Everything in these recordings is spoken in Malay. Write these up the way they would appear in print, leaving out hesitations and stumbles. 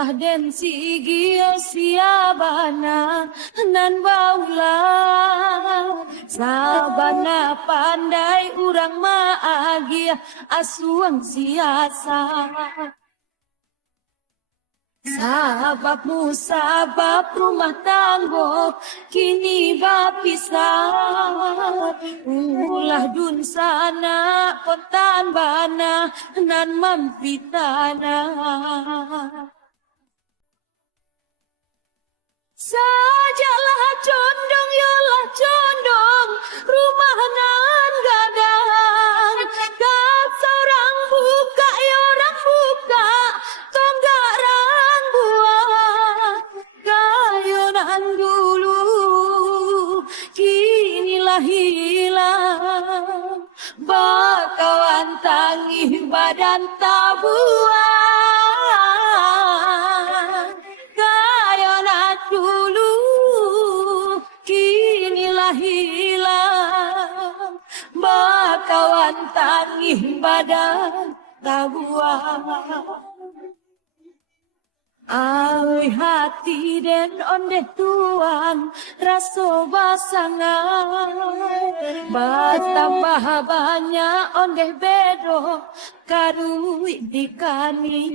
ulah den sigio siabana nan baula sabana pandai urang maagia asuang siasa sababmu sabab rumah tanggo kini bapisah ulah dun sana kontan bana nan mampitana sajalah condong yolah condong rumah nan gadang kat seorang buka yorang buka tonggarang buah kayonan dulu kinilah hilang bakawan tangih badan tabuan kayonan dulu kinilah hilang bakawan tangih badan tabuan awi hati den ondeh tuan raso basangan batambah banyak ondeh bedo karui dikani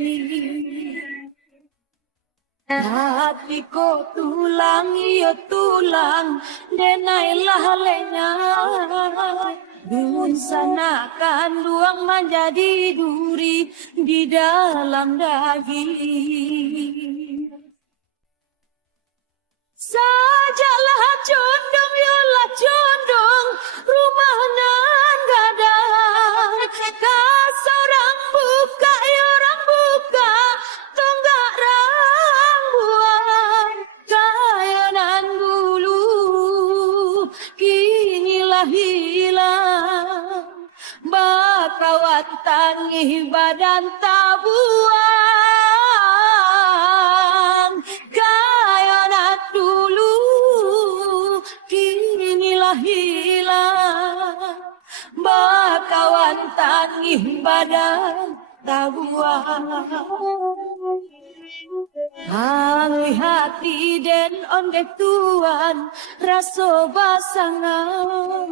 hatiku tulang iyo tulang denailah lenyai dun sana kan luang menjadi duri di dalam daging sajalah condong yolah condong rumah nan gadang kas orang buka yorang buka tonggak rambuan kayonan dulu kinilah hilang bakawat tangih badan tabuan kayonan dulu kinilah hilang bakawan tangih badan tabuan awi hati den ondeh tuan raso basangan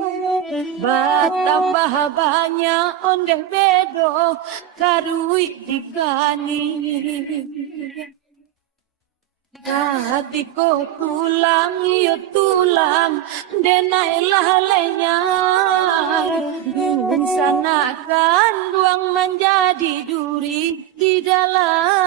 batambah banyak ondeh bedo karui dikani hatiku tulang iyo tulang denailah lenyai sanakan duang menjadi duri di dalam